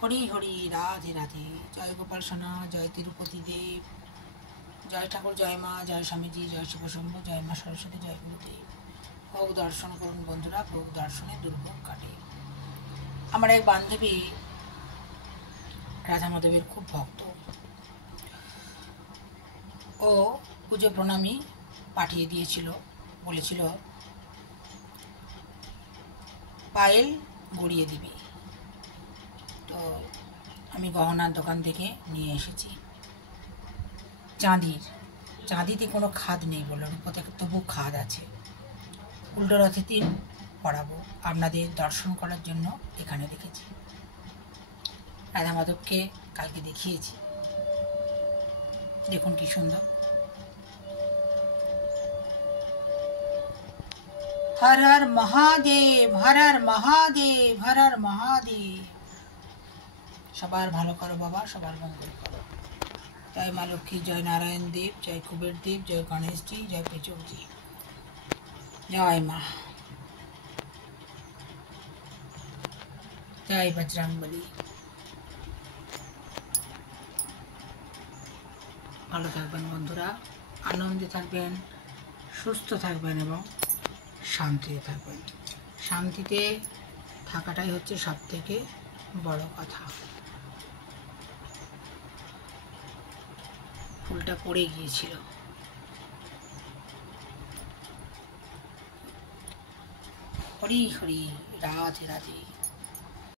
হরি হরি, রাধে রাধে। জয় গোপাল সোনা, জয় তিরুপতি দেব, জয় ঠাকুর, জয় মা, জয় স্বামীজি, জয় শিবশম্ভ, জয় মা সরস্বতী, জয় গুরুদেব। ভোগ দর্শন করুন বন্ধুরা, ভোগ দর্শনে দুর্ভোগ কাটে। আমার এক বান্ধবী রাধা মাধবের খুব ভক্ত। ও পুজো প্রণামী পাঠিয়ে দিয়েছিল, বলেছিল পায়েল গড়িয়ে দিবি। তো আমি গহনার দোকান থেকে নিয়ে এসেছি চাঁদিতে কোনো খাদ নেই বলল, রূপতে তবু খাদ আছে। উল্টো রথেতে পড়াবো, আপনাদের দর্শন করার জন্য এখানে রেখেছি। রাধা মাধবকে কালকে দেখিয়েছি, দেখুন কি সুন্দর। হর হর মহাদেব, হর হর মহাদেব, হর হর মহাদেব। সবার ভালো করো বাবা, সবার মঙ্গল করো। জয় মা লক্ষ্মী, জয় নারায়ণ দেব, জয় কুবের দেব, জয় গণেশজি, জয় পেচকজি, জয় মা, জয় বজরংবলী। ভালো থাকবেন বন্ধুরা, আনন্দে থাকবেন, সুস্থ থাকবেন এবং শান্তিতে থাকবেন। শান্তিতে থাকাটাই হচ্ছে সব থেকে বড় কথা। ফুলটা পড়ে গিয়েছিল। হরি হরি, রাধে রাধে।